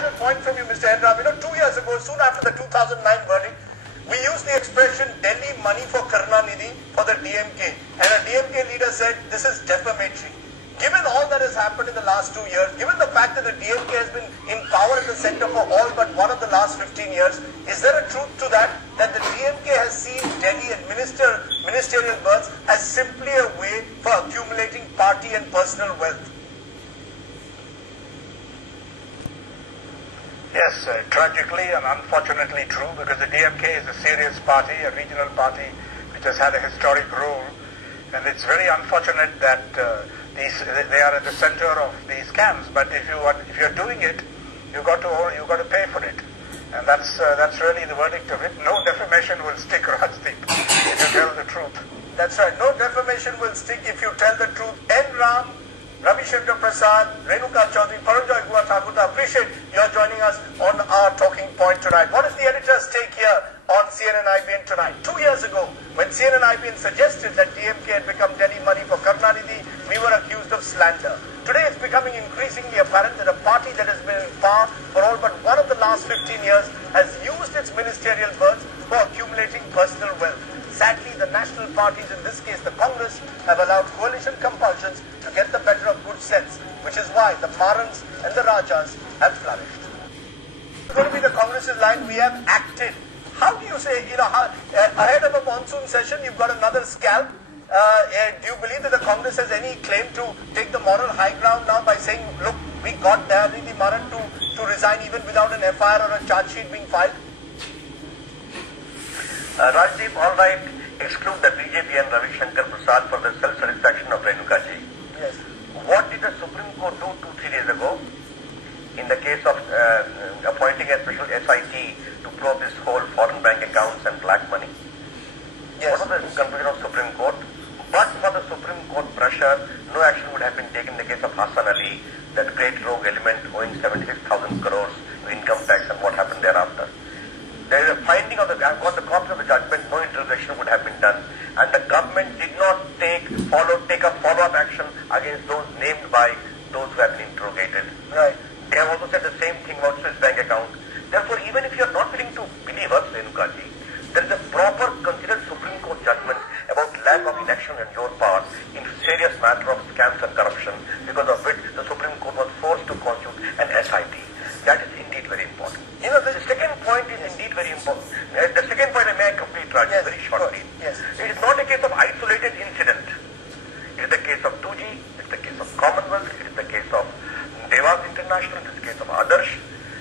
final point from you, Mr. Enram. 2 years ago, soon after the 2009 verdict, we used the expression Delhi money for Karunanidhi for the DMK. And a DMK leader said, this is defamatory. Given all that has happened in the last 2 years, given the fact that the DMK has been in power in the center for all but one of the last 15 years, is there a truth to that the DMK has seen Delhi and ministerial berths as simply a way for accumulating party and personal wealth? Yes, tragically and unfortunately true, because the DMK is a serious party, a regional party which has had a historic role, and it's very unfortunate that they are at the center of these scams. But if you're doing it, you got to pay for it, and that's really the verdict of it. No defamation will stick, Rajdeep, if you tell the truth. That's right. No defamation will stick if you tell the truth. Ram, Ravi Shankar Prasad, Renuka Chaudhary, Paranjoy Gua Thakur, I appreciate your joining us on our talking point tonight. What is the editor's take here on CNN-IBN tonight? 2 years ago, when CNN-IBN suggested that DMK had become Delhi money for Karunanidhi, we were accused of slander. Today it's becoming increasingly apparent that a party that has been in power for all but one of the last 15 years has used its ministerial berths for accumulating personal wealth. Sadly, the national parties, in this case the Congress, have allowed coalition compulsions to get the better of good sense, which is why the Marans and the Rajas have flourished. It's going to be the Congress's line, we have acted. How do you say, ahead of a monsoon session, you've got another scalp? Do you believe that the Congress has any claim to take the moral high ground now by saying, look, we got Karunanidhi Maran to resign even without an FIR or a charge sheet being filed? Rajdeep, all right, exclude the BJP and Ravi Shankar Prasad for the self-satisfaction of Renuka ji. Yes. What did the Supreme Court do 2-3 days ago in the case of appointing a special SIT to probe this whole foreign bank accounts and black money? Yes. What was the conclusion of Supreme Court? But for the Supreme Court pressure, no action would have been taken in the case of Hassan Ali, that great rogue element owing 76,000 crores to income tax, and what happened thereafter. There is a finding of I've got the copy of the judgment, no interrogation would have been done, and the government did not take a follow-up action against those named by those who have been interrogated. Right. They have also said the same thing about Swiss bank account. Therefore, even if you are not willing to believe us, Renuka ji, there is a proper considered Supreme Court judgment about lack of inaction on your part in serious matter of scams and corruption, because of which the Supreme Court was forced to constitute an SIT. That is indeed very important. The second point is indeed very important. The second point, may I complete, Raj, very shortly. Yes. It is not a case of isolated incident. It is the case of 2G, it is the case of Commonwealth, it is the case of Devas International, it is the case of Adarsh.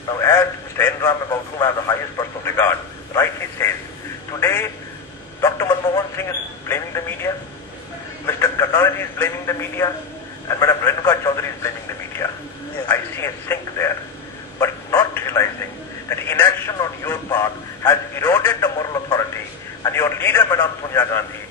Now, as Mr. Enram, about whom I have the highest personal regard, rightly says, today Dr. Manmohan Singh is blaming the media, Mr. Karunanidhi is blaming the media, and Madam Renuka Chaudhary is blaming the media. Yes. I see a sink there, but not realizing that inaction on your part has eroded the moral authority, and your leader, Madam Sonia Gandhi,